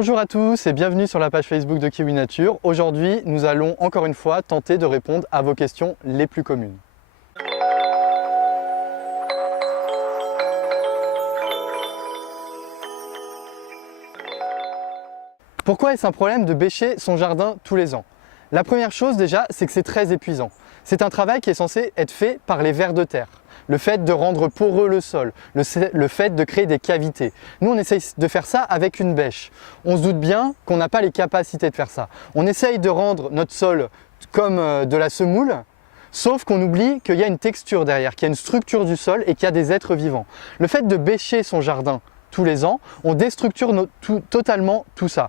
Bonjour à tous et bienvenue sur la page Facebook de Kiwi Nature. Aujourd'hui, nous allons encore une fois tenter de répondre à vos questions les plus communes. Pourquoi est-ce un problème de bêcher son jardin tous les ans? La première chose déjà, c'est que c'est très épuisant. C'est un travail qui est censé être fait par les vers de terre. Le fait de rendre poreux le sol, le fait de créer des cavités. Nous, on essaye de faire ça avec une bêche. On se doute bien qu'on n'a pas les capacités de faire ça. On essaye de rendre notre sol comme de la semoule, sauf qu'on oublie qu'il y a une texture derrière, qu'il y a une structure du sol et qu'il y a des êtres vivants. Le fait de bêcher son jardin tous les ans, on déstructure totalement tout ça.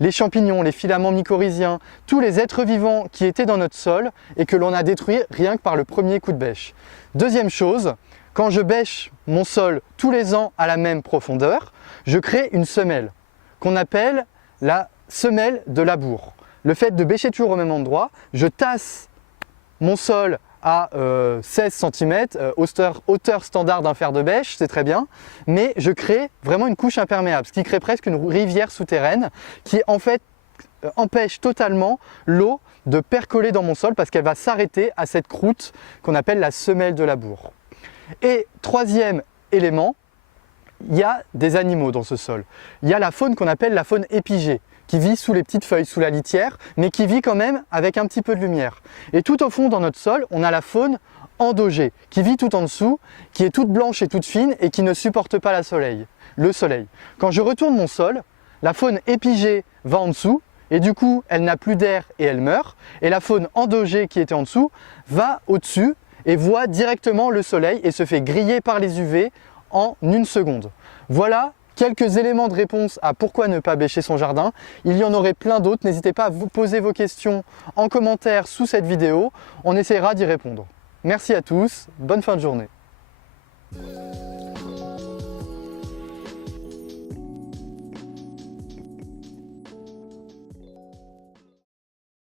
Les champignons, les filaments mycorhiziens, tous les êtres vivants qui étaient dans notre sol et que l'on a détruits rien que par le premier coup de bêche. Deuxième chose, quand je bêche mon sol tous les ans à la même profondeur, je crée une semelle qu'on appelle la semelle de labour. Le fait de bêcher toujours au même endroit, je tasse mon sol à 16 cm, hauteur standard d'un fer de bêche, c'est très bien, mais je crée vraiment une couche imperméable, ce qui crée presque une rivière souterraine qui en fait empêche totalement l'eau de percoler dans mon sol parce qu'elle va s'arrêter à cette croûte qu'on appelle la semelle de labour. Et troisième élément, il y a des animaux dans ce sol. Il y a la faune qu'on appelle la faune épigée, qui vit sous les petites feuilles, sous la litière, mais qui vit quand même avec un petit peu de lumière. Et tout au fond dans notre sol, on a la faune endogée, qui vit tout en dessous, qui est toute blanche et toute fine et qui ne supporte pas le soleil. Quand je retourne mon sol, la faune épigée va en dessous, et du coup, elle n'a plus d'air et elle meurt. Et la faune endogée qui était en dessous va au-dessus et voit directement le soleil et se fait griller par les UV en une seconde. Voilà quelques éléments de réponse à pourquoi ne pas bêcher son jardin. Il y en aurait plein d'autres. N'hésitez pas à vous poser vos questions en commentaire sous cette vidéo. On essaiera d'y répondre. Merci à tous. Bonne fin de journée.